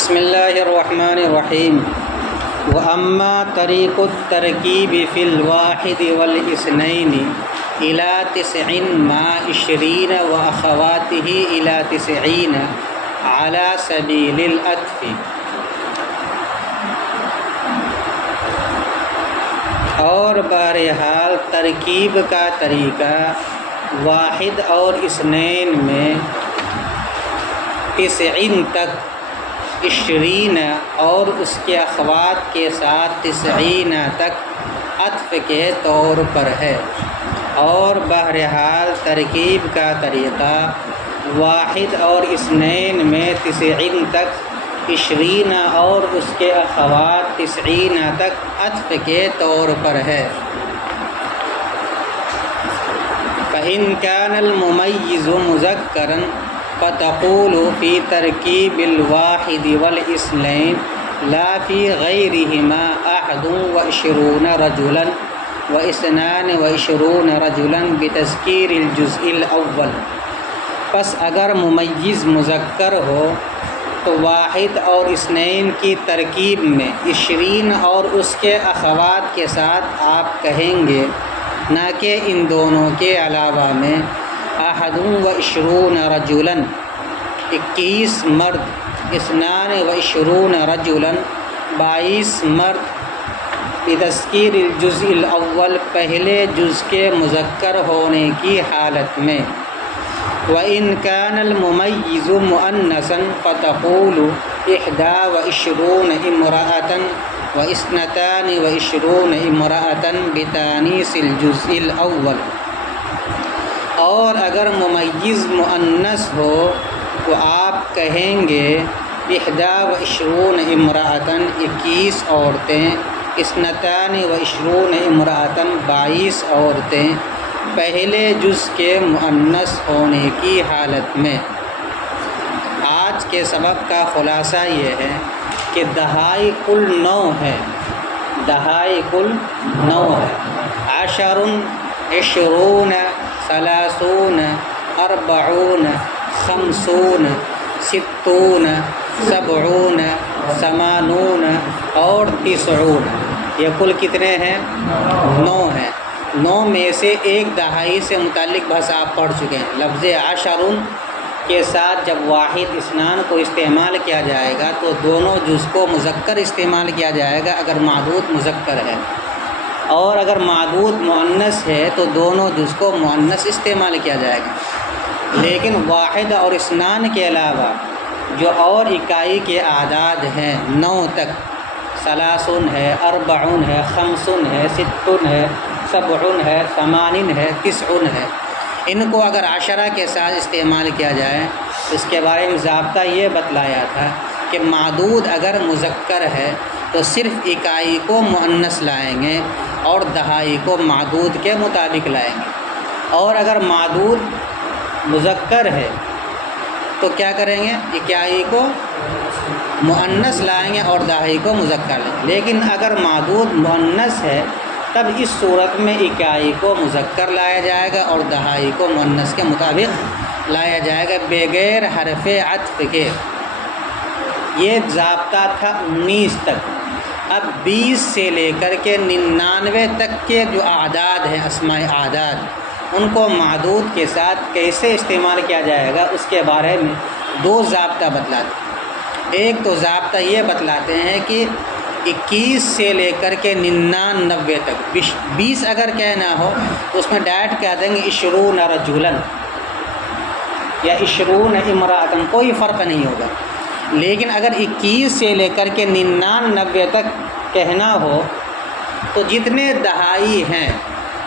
بسم اللہ الرحمن الرحیم واما طریق الترکیب فی الواحد والاثنین الی 90 مع 20 واخواته الی 90 علی سبیل العطف۔ اور بہرحال ترکیب کا طریقہ واحد اور اثنین میں 90 تک 20 اور اس کے اخوات کے ساتھ 90 تک عطف کے طور پر ہے۔ اور بہرحال ترکیب کا طریقہ واحد اور اثنین میں 90 تک 20 اور اس کے اخوات 90 تک عطف کے طور پر ہے۔ فإن كان المميز مذكرا فتقول في تركيب الواحد والاثنين لا في غيرهما 21 رجلا و22 رجلا بتذكير الجزء الأول۔ پس اگر ممیز مذکر ہو تو واحد اور اثنین کی ترکیب میں 20 اور اس کے اخوات کے ساتھ آپ کہیں گے، نہ کہ ان دونوں کے علاوہ میں 21 رجلا 21 مرد، 22 رجلا 22 مرد، بتذکیر الجزء الاول پہلے جز کے مذکر ہونے کی حالت میں۔ وَإِنْ كَانَ الْمُمَيِّزُ مُؤَنَّثًا فَتَقُولُ 21 امرأة و22 امرأة بتانیث الجزء الاول۔ اور اگر ممیز مؤنث ہو تو آپ کہیں گے 21 امرأة 21 عورتیں، 22 امرأة 22 عورتیں، پہلے جز کے مؤنث ہونے کی حالت میں۔ آج کے سبق کا خلاصہ یہ ہے کہ دہائی کل 9 ہے، دہائی کل 9 ہے۔ 10 20 30 40 50 60 70 80 اور 90۔ یہ کل کتنے ہیں؟ 9 ہیں۔ 9 میں سے ایک دہائی سے متعلق بحث آپ پڑھ چکے ہیں۔ لفظ 10 کے ساتھ جب واحد اثنان کو استعمال کیا جائے گا تو دونوں جز کو مذکر استعمال کیا جائے گا اگر معدود مذکر ہے، اور اگر معدود مؤنث ہے تو دونوں جز کو مؤنث استعمال کیا جائے گا۔ لیکن واحد اور اثنان کے علاوہ جو اور اکائی کے اعداد ہیں 9 تک، 30 ہے، 40 ہے، 50 ہے، 60 ہے، 70 ہے، 80 ہے، 90 ہے، ان کو اگر 10 کے ساتھ استعمال کیا جائے تو اس کے بارے میں ضابطہ یہ بتلایا تھا کہ معدود اگر مذکر ہے تو صرف اکائی کو مؤنث لائیں گے اور دہائی کو معدود کے مطابق لائیں گے، اور اگر معدود مذکر ہے تو کیا کریں گے؟ اکائی کو مؤنث لائیں گے اور دہائی کو مذکر لائیں گے۔ لیکن اگر معدود مؤنث ہے تب اس صورت میں اکائی کو مذکر لایا جائے گا اور دہائی کو مؤنث کے مطابق لایا جائے گا بغیر حرف عطف کے۔ یہ ضابطہ تھا 19 تک۔ اب 20 سے لے کر کے 99 تک کے جو اعداد ہیں، اسماء اعداد، ان کو معدود کے ساتھ کیسے استعمال کیا جائے گا اس کے بارے میں 2 ضابطہ بتلاتے ہیں۔ ایک تو ضابطہ یہ بتلاتے ہیں کہ 21 سے لے کر کے 99 تک 20 اگر کہنا ہو تو اس میں ڈائریکٹ کہہ دیں گے 20 رجلا یا 20 امرأة، کوئی فرق نہیں ہوگا۔ لیکن اگر 21 سے لے کر کے 99 تک کہنا ہو تو جتنے دہائی ہیں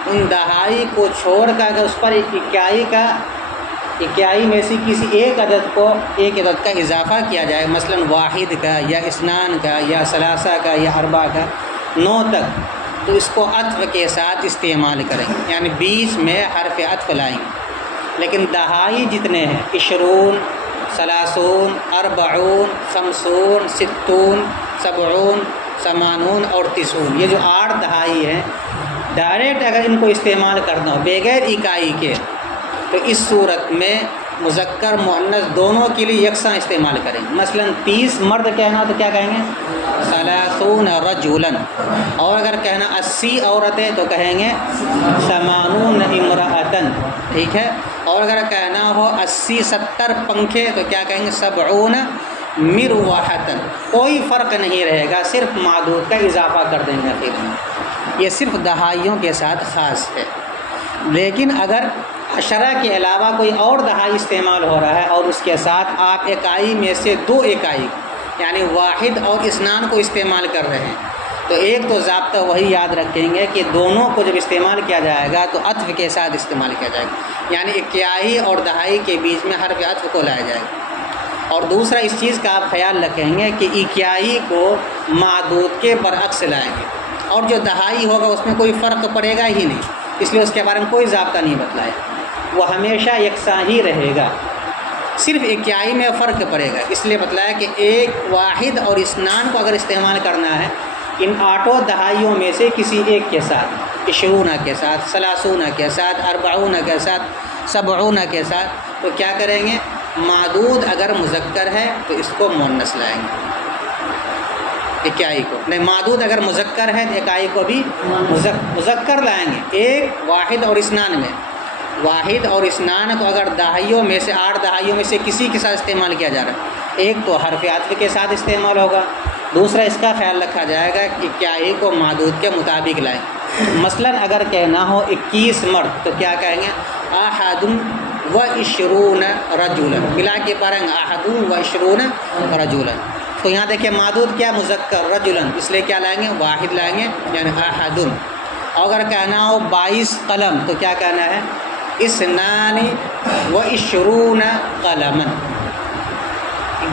ان دہائی کو چھوڑ کر اگر اس پر اکائی میں سے کسی ایک عدد کا اضافہ کیا جائے، مثلا واحد کا یا اثنان کا یا ثلاثہ کا یا اربع کا 9 تک، تو اس کو عطف کے ساتھ استعمال کریں گے، یعنی بیچ میں حرف عطف لائیں گے۔ لیکن دہائی جتنے ہیں 20 30 40 50 60 70 80 اور 90، یہ جو 8 دہائی ہیں، ڈائریکٹ اگر ان کو استعمال کرنا ہو بغیر اکائی کے تو اس صورت میں مذکر مؤنث دونوں کے لیے یکساں استعمال کریں. مثلا 30 مرد کہنا تو کیا کہیں گے؟ 30 رجلا. اور اگر کہنا 80 عورتیں تو کہیں گے 80 امرأۃ. ٹھیک ہے. اور اگر کہنا ہو 80-70 پنکھے تو کیا کہیں گے؟ 70 مروحۃ. کوئی فرق نہیں رہے گا، صرف معدود کا اضافہ کر دیں گے آخر میں. یہ صرف دہائیوں کے ساتھ خاص ہے. لیکن اگر عشرہ کے علاوہ کوئی اور دہائی استعمال ہو رہا ہے اور اس کے ساتھ آپ اکائی میں سے 2 اکائی یعنی واحد اور اثنان کو استعمال کر رہے ہیں، تو ایک تو ضابطہ وہی یاد رکھیں گے کہ دونوں کو جب استعمال کیا جائے گا تو عطف کے ساتھ استعمال کیا جائے گا، یعنی اکیائی اور دہائی کے بیچ میں حرف عطف کو لایا جائے گا. اور دوسرا اس چیز کا آپ خیال رکھیں گے کہ اکیائی کو معدود کے برعکس لائیں گے، اور جو دہائی ہوگا اس میں کوئی فرق پڑے گا ہی نہیں، اس لیے اس کے بارے میں کوئی ضابطہ نہیں بتلایا. وہ ہمیشہ یکساں ہی رہے گا، صرف اکیائی میں فرق پڑے گا. اس لیے بتلایا کہ ایک واحد اور اثنان کو اگر استعمال کرنا ہے ان 8 دہائیوں میں سے کسی ایک کے ساتھ، 20 کے ساتھ، 30 کے ساتھ، 40 کے ساتھ، 70 کے ساتھ، تو کیا کریں گے؟ معدود اگر مذکر ہے تو اس کو مؤنث لائیں گے اکائی کو. نہیں، معدود اگر مذکر ہے تو اکائی کو بھی مذکر لائیں گے. ایک واحد اور اثنان میں، واحد اور اثنان کو اگر دہائیوں میں سے 8 دہائیوں میں سے کسی کے ساتھ استعمال کیا جا رہا ہے، ایک تو حرف عطف کے ساتھ استعمال ہوگا، دوسرا اس کا خیال رکھا جائے گا کہ اکائی کو معدود کے مطابق لائیں. مثلا اگر کہنا ہو 21 مرد تو کیا کہیں گے؟ 21 رجلا. ملا کے پڑھیں گے 21 رجلا. تو یہاں دیکھیں معدود کیا؟ مذکر رجلا، اس لیے کیا لائیں گے؟ واحد لائیں گے یعنی احد. اور اگر کہنا ہو 22 قلم تو کیا کہنا ہے؟ 22 قلما.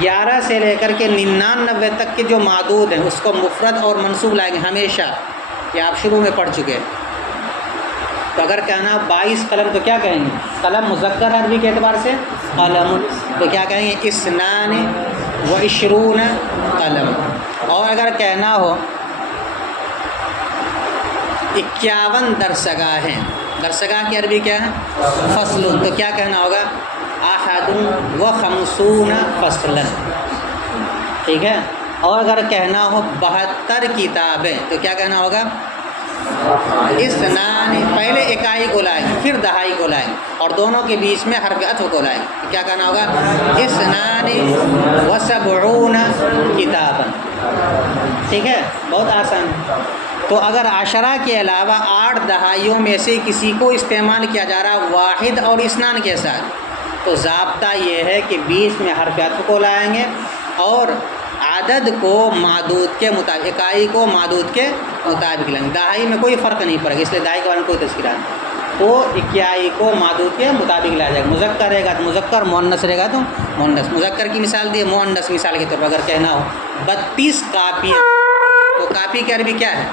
11 سے لے کر کے 99 تک کے جو معدود ہیں اس کو مفرد اور منصوب لائیں گے ہمیشہ. یہ آپ شروع میں پڑھ چکے ہیں. تو اگر کہنا 22 قلم تو کیا کہیں گے؟ قلم مذکر عربی کے اعتبار سے قلم، تو کیا کہیں گے؟ 22 قلم. اور اگر کہنا ہو 51 درسگاہیں، درسگاہ کی عربی کیا ہے؟ فصل، تو کیا کہنا ہوگا؟ 51 فصلا. ٹھیک ہے. اور اگر کہنا ہو 72 کتابیں تو کیا کہنا ہوگا؟ اثنان. پہلے اکائی کو لائیں گے پھر دہائی کو لائیں گے اور دونوں کے بیچ میں حرف عطف کو لائیں گے. کیا کہنا ہوگا؟ 72 کتابا. ٹھیک ہے، بہت آسان ہے. تو اگر عشرہ کے علاوہ 8 دہائیوں میں سے کسی کو استعمال کیا جا رہا واحد اور اثنان کے ساتھ، تو ضابطہ یہ ہے کہ بیچ میں حرف عطف کو لائیں گے اور عدد کو معدود کے مطابق، اکائی کو معدود کے مطابق لائیں گے. دہائی میں کوئی فرق نہیں پڑے گا، اس لیے دہائی کے بارے میں کوئی تذکرہ نہیں. تو اکیائی کو معدود کے مطابق لایا جائے گا. مذکر رہے گا تو مذکر، مؤنث رہے گا تو مؤنث. مذکر کی مثال دی، مؤنث مثال کے طور پر اگر کہنا ہو 32 کاپیاں، تو کاپی کی عربی کیا ہے؟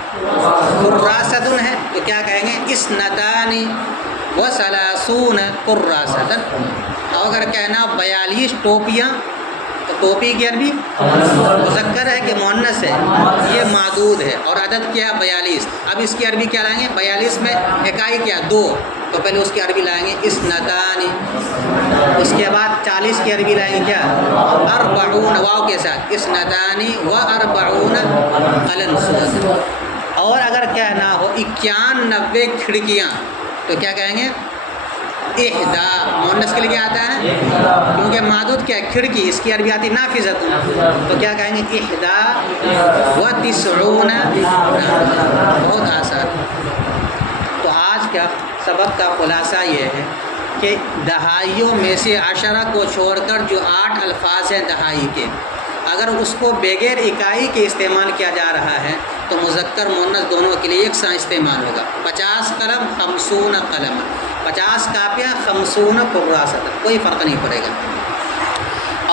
قراصۃ ہے. تو کیا کہیں گے؟ 32 قراصۃ. اور اگر کہنا 42 ٹوپیاں، تو ٹوپی کی عربی مذکر ہے کہ مؤنث ہے؟ یہ معدود ہے اور عدد کیا؟ 42. اب اس کی عربی کیا لائیں گے؟ 42 میں اکائی کیا؟ 2، تو پہلے اس کی عربی لائیں گے 32. اس کے بعد 40 کی عربی لائیں گے کیا؟ 40 واو کے ساتھ 42 قلنسوۃ. اور اگر کہنا ہو 91 کھڑکیاں تو کیا کہیں گے؟ 11. مؤنث کے لیے کیا آتا ہے؟ کیونکہ معدود کیا ہے؟ کھڑکی. اس کی عربی آتی نافذۃ، تو کیا کہیں گے؟ 91. بہت آسان. تو آج کا سبق کا خلاصہ یہ ہے کہ دہائیوں میں سے عشرہ کو چھوڑ کر جو 8 الفاظ ہیں دہائی کے، اگر اس کو بغیر اکائی کے استعمال کیا جا رہا ہے تو مذکر مؤنث دونوں کے لیے یکساں استعمال ہوگا. 50 قلم 50 قلم، 50 کاپیاں 50 قراصۃ، کوئی فرق نہیں پڑے گا.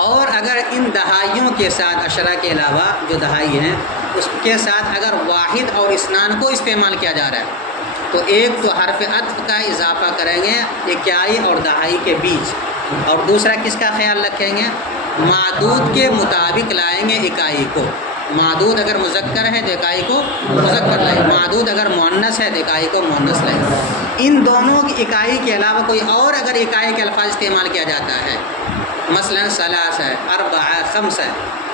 اور اگر ان دہائیوں کے ساتھ عشرہ کے علاوہ جو دہائی ہیں اس کے ساتھ اگر واحد اور اثنان کو استعمال کیا جا رہا ہے تو ایک تو حرف عطف کا اضافہ کریں گے اکائی اور دہائی کے بیچ، اور دوسرا کس کا خیال رکھیں گے؟ معدود کے مطابق لائیں گے اکائی کو. معدود اگر مذکر ہے تو اکائی کو مذکر لائے، معدود اگر مؤنث ہے تو اکائی کو مؤنث لائے۔ ان دونوں کی اکائی کے علاوہ کوئی اور اگر اکائی کے الفاظ استعمال کیا جاتا ہے، مثلا ثلاث ہے، اربع ہے، خمس ہے،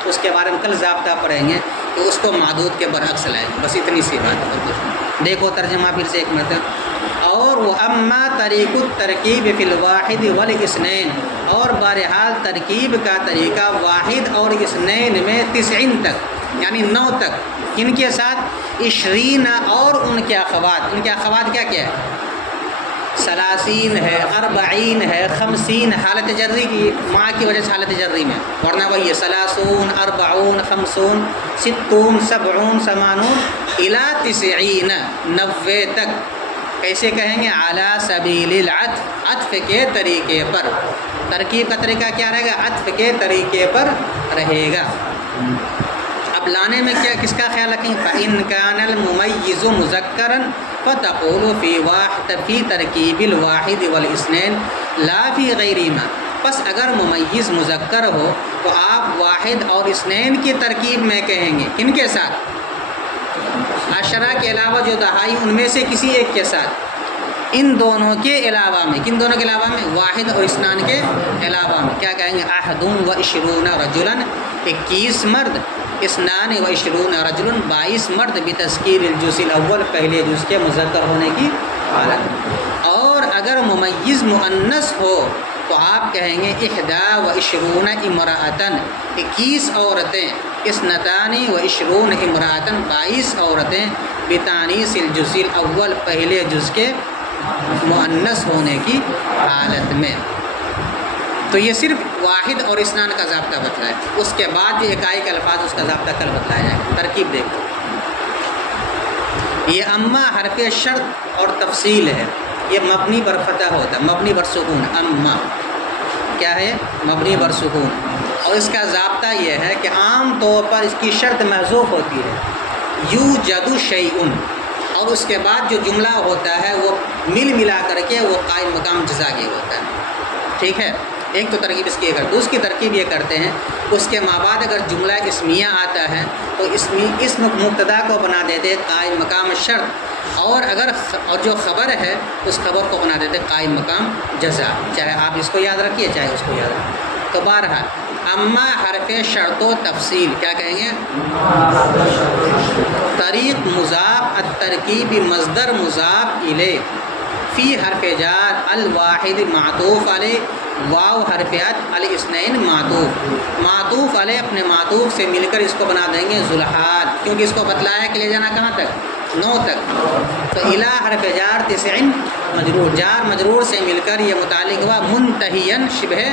اس کے بارے میں کل ضابطہ پڑھیں گے کہ اس کو معدود کے برعکس لائیں۔ بس اتنی سی بات ہے۔ دیکھو ترجمہ پھر سے ایک مرتبہ، اور وہ اما طریق الترکیب فی الواحد والاثنین، اور بہرحال ترکیب کا طریقہ واحد اور اثنین میں 90 تک یعنی 9 تک، ان کے ساتھ 20 اور ان کے اخوات، ان کے اخوات کیا کیا ہے؟ 30 ہے، 40 ہے، 50، حالت جری کی ماں کی وجہ سے حالت جری میں، ورنہ وہی ہے 30، 40، 50، 60، 70، 80 الی 90، 90 تک۔ کیسے کہیں گے؟ علی سبیل العطف، عطف کے طریقے پر۔ ترکیب کا طریقہ کیا رہے گا؟ عطف کے طریقے پر رہے گا۔ اب لانے میں کیا کس کا خیال رکھیں؟ فَإِنْ كَانَ الْمُمَيِّزُ مُذَكَّرًا فَتَقُولُ فِي تَرْكِيبِ الْوَاحِدِ وَالْاثْنَيْنِ لَا فِي غَيْرِهِمَا۔ بس اگر ممیز مذکر ہو تو آپ واحد اور اثنین کی ترکیب میں کہیں گے، کن کے ساتھ؟ عشرہ کے علاوہ جو دہائی ان میں سے کسی ایک کے ساتھ، ان دونوں کے علاوہ میں، کن دونوں کے علاوہ میں؟ واحد اور اثنان کے علاوہ میں کیا کہیں گے؟ 21 رجلا، 21 مرد، 22 رجلا، 22 مرد، بتذکیر الجزء الاول، پہلے جز کے مذکر ہونے کی حالت۔ اور اگر ممیز مؤنث ہو تو آپ کہیں گے 21 امرأتن، 21 عورتیں، 22 امرأتن، 22 عورتیں، بتانیث الجزء الاول، پہلے جز کے مؤنث ہونے کی حالت میں۔ تو یہ صرف واحد اور اثنان کا ضابطہ بتلایا ہے، اس کے بعد جو اکائی کے الفاظ اس کا ضابطہ کل بتلایا جائے گا۔ ترکیب دیکھو، یہ اما حرف شرط اور تفصیل ہے، یہ مبنی بر فتح ہوتا ہے، مبنی بر سکون۔ اما کیا ہے؟ مبنی بر سکون، اور اس کا ضابطہ یہ ہے کہ عام طور پر اس کی شرط محذوف ہوتی ہے، یوجد شیء، اور اس کے بعد جو جملہ ہوتا ہے وہ ملا کر کے وہ قائم مقام جزاگی ہوتا ہے۔ ٹھیک ہے، ایک تو ترکیب اس کی یہ کرتے، اس کی ترکیب یہ کرتے ہیں، اس کے بعد اگر جملہ اسمیہ آتا ہے تو اسم مبتدا کو بنا دیتے قائم مقام شرط، اور جو خبر ہے اس خبر کو بنا دیتے قائم مقام جزا، چاہے آپ اس کو یاد رکھیے چاہے اس کو یاد رکھیے۔ تو بہرحال اما حرف شرط و تفصیل کیا کہیں گے؟ طریق مضاف، الترکیب مصدر مضاف الیہ، فی حرف جار، الواحد معطوف علیہ، واو حرف عطف، الاثنین معطوف علیہ، اپنے معطوف سے مل کر اس کو بنا دیں گے ذوالحال، کیونکہ اس کو بتلایا کہ لے جانا کہاں تک؟ 9 تک۔ تو الی حرف جار 90 مجرور، جار مجرور سے مل کر یہ متعلق ہوا منتہین شبہ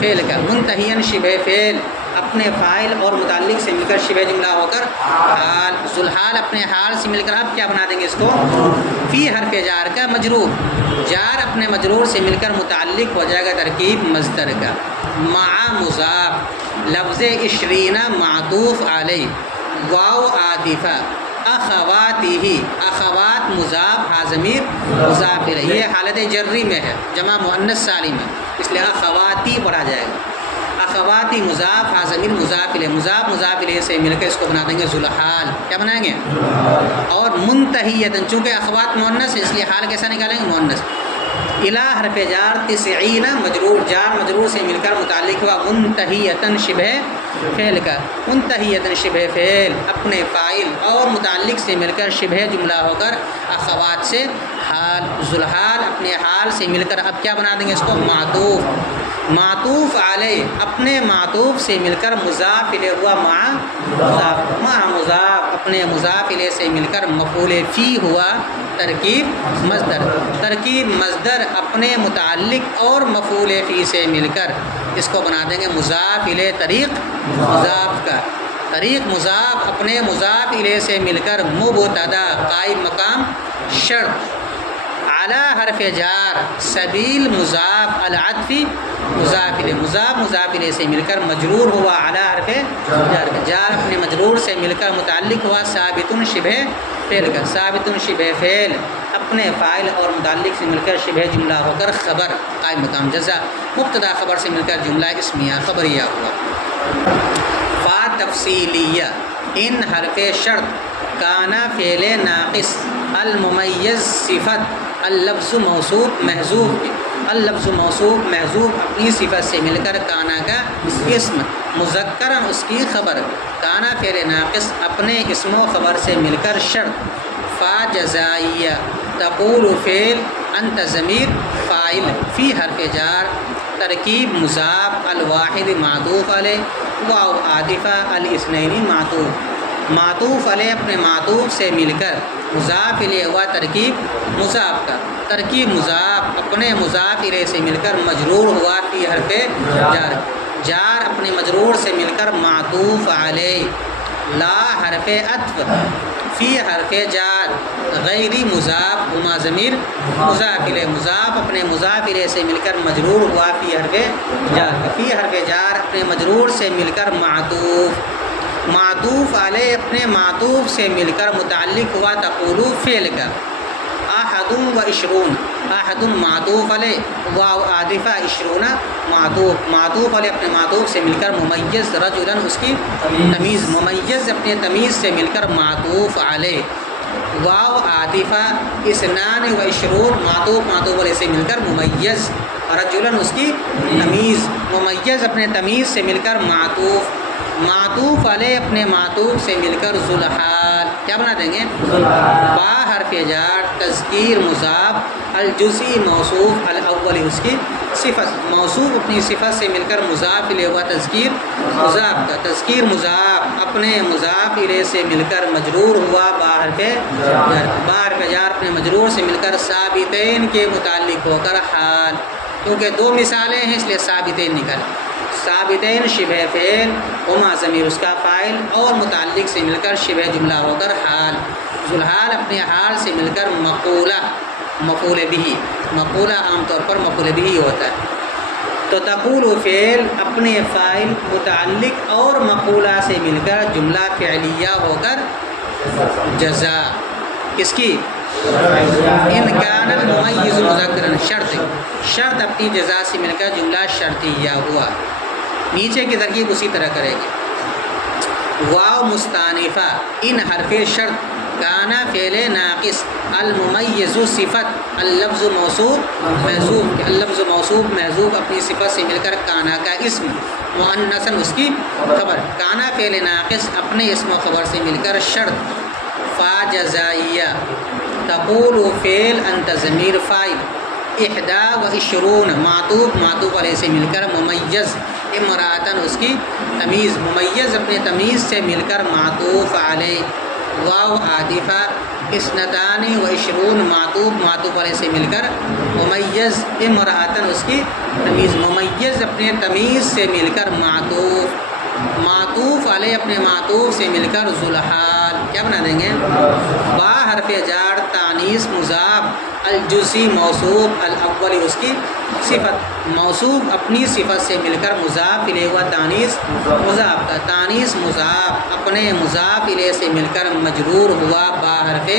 فعل کا، منتہین شبہ فعل، اپنے فاعل اور متعلق سے مل کر شبہ جملہ ہو کر حال، ذوالحال اپنے حال سے مل کر اب کیا بنا دیں گے اس کو؟ فی حرف جار کا مجرور، جار اپنے مجرور سے مل کر متعلق ہو جائے گا ترکیب مصدر کا، مع مضاف، لفظ 20 معطوف علیہ، واو عاطفہ، اخواتی، اخوات مضاف، ضمیر مضاف الیہ، یہ حالت جری میں ہے، جمع مؤنث سالم ہے، اس لیے اخواتی پڑھا جائے گا، اخواتی مضاف، ضمیر مضاف الیہ، مضاف الیہ سے مل کر اس کو بنا دیں گے ذوالحال، کیا بنائیں گے؟ اور منتہیتن، چونکہ اخوات مؤنث ہے اس لیے حال کیسا نکالیں گے؟ مؤنث۔ الی حرف جار 90 مجرور، جار مجرور سے مل کر متعلق ہوا منتہیتن شبہ فعل کا، منتہیتن شبہ فعل، اپنے فاعل اور متعلق سے مل کر شبہ جملہ ہو کر اخوات سے حال، ذوالحال اپنے حال سے مل کر اب کیا بنا دیں گے اس کو؟ معطوف، معطوف علیہ، اپنے معطوف سے مل کر مضاف الیہ ہوا مع مضاف، اپنے مضاف الیہ سے مل کر مفعول فی ہوا ترکیب مصدر، ترکیب مصدر اپنے متعلق اور مفعول فی سے مل کر اس کو بنا دیں گے مضاف الیہ، طریق مضاف کا، طریق مضاف اپنے مضاف الیہ سے مل کر مبتدا قائم مقام شرط، اعلی حرف جار، سبیل مضاف، العطف مضاف الیہ، مضاف الیہ سے مل کر مجرور ہوا اعلی حرف جار، جار اپنے مجرور سے مل کر متعلق ہوا ثابت شبہ فعل کا، ثابت شبہ فعل اپنے فاعل اور متعلق سے مل کر شبہ جملہ ہو کر خبر قائم مقام جزا، مبتدا خبر سے مل کر جملہ اسمیہ خبریہ ہوا۔ فا تفصیلیہ، ان حرف شرط کانا فعل ناقص الممیز صفت اللفظ موصوف محذوف اللفظ موصوف محذوف اپنی صفت سے مل کر کانا کا اسم مذکرن اس کی خبر کانا فعل ناقص اپنے اسم و خبر سے مل کر شرط فا جزائیہ تقول فعل انت ضمیر فاعل فی حرف جار ترکیب مضاف الواحد معطوف علیہ واو عاطفہ الاثنین معطوف علیہ اپنے معطوف سے مل کر مضاف الیہ ہوا ترکیب مضاف کا ترکیب مضاف اپنے مضاف الیہ سے مل کر مجرور ہوا فی حرف جار جار اپنے مجرور سے مل کر معطوف علیہ لا حرف عطف فی حرف جار غیری مضاف ہما ضمیر مضاف الیہ مضاف اپنے مضاف الیہ سے مل کر مجرور ہوا فی حرف جار فی حرف جار اپنے مجرور سے مل کر معطوف علیہ اپنے معطوف سے مل کر متعلق ہوا تقول فعل کا احد و عشرون احد معطوف علیہ واو عاطفہ عشرون معطوف علیہ اپنے معطوف سے مل کر ممیز رجلا اس کی تمیز ممیز اپنے تمیز سے مل کر معطوف علیہ واو عاطفہ اثنان و عشرون معطوف علیہ سے مل کر ممیز رجلا اس کی تمیز ممیز اپنے تمیز سے مل کر معطوف علیہ اپنے معطوف سے مل کر ذوالحال کیا بنا دیں گے با حرف جار تذکیر مضاف الجزئی موصوف الاول اس کی صفت موصوف اپنی صفت سے مل کر مضاف الیہ ہوا تذکیر مضاف کا تذکیر مضاف اپنے مضاف الیہ سے مل کر مجرور ہوا با حرف جار اپنے مجرور سے مل کر ثابتین کے متعلق ہو کر حال کیونکہ دو مثالیں ہیں اس لیے ثابتین نکل ثابتین شبہ فعل ہما ضمیر اس کا فاعل اور متعلق سے مل کر شبہ جملہ ہو کر حال ذوالحال اپنے حال سے مل کر مقولہ مفعول بھی مقولہ عام طور پر مفعول بھی ہوتا ہے تو تقول فعل اپنے فاعل متعلق اور مقولہ سے مل کر جملہ فعلیہ ہو کر جزا کس کی ان کان الممیز مذکرا شرط اپنی جزا سے مل کر جملہ شرطیہ ہوا نیچے کی ترکیب اسی طرح کرے گی واو مستانفہ ان حرف شرط کانا فعل ناقص الممیز صفت اللفظ موصوف محذوف اللفظ موصوف محذوف اپنی صفت سے مل کر کانا کا اسم مؤنثا اس کی خبر کانا فعل ناقص اپنے اسم و خبر سے مل کر شرط فا جزائیہ تقول فعل انت ضمیر فاعل احدا و عشرون معطوف علیہ سے مل کر ممیز امراۃً اس کی تمیز ممیز اپنے تمیز سے مل کر معطوف علیہ واو عاطفہ اثنتان و عشرون معطوف علیہ سے مل کر ممیز امراۃً اس کی تمیز ممیز اپنے تمیز سے مل کر معطوف علیہ اپنے معطوف سے مل کر ذوالحال کیا بنا دیں گے با حرف جار تانیث مضاف الجزئی موصوف الاول اس کی صفت موصوف اپنی صفت سے مل کر مضاف الیہ ہوا تانیث مضاف کا تانیث مضاف اپنے مضاف الیہ سے مل کر مجرور ہوا با حرف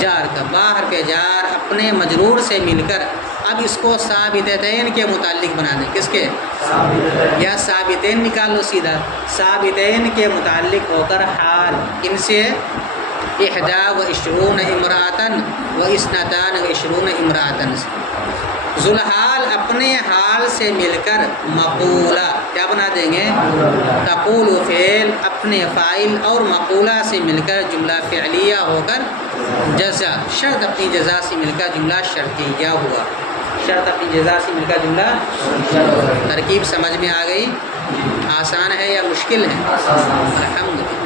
جار کا با حرف جار اپنے مجرور سے مل کر اب اس کو ثابتین کے متعلق بنا دیں کس کے یا ثابتین نکال لو سیدھا ثابتین کے متعلق ہو کر حال ان سے احدا و عشرون امراۃً و اثنتان و عشرون امراۃً ذوالحال اپنے حال سے مل کر مقولہ کیا بنا دیں گے تقول فعل اپنے فاعل اور مقولہ سے مل کر جملہ فعلیہ ہو کر جزا شرط اپنی جزا سے مل کر جملہ شرطیہ ہوا شرط اپنی جزا سے مل کر جملہ ترکیب سمجھ میں آ گئی آسان ہے یا مشکل ہے الحمدللہ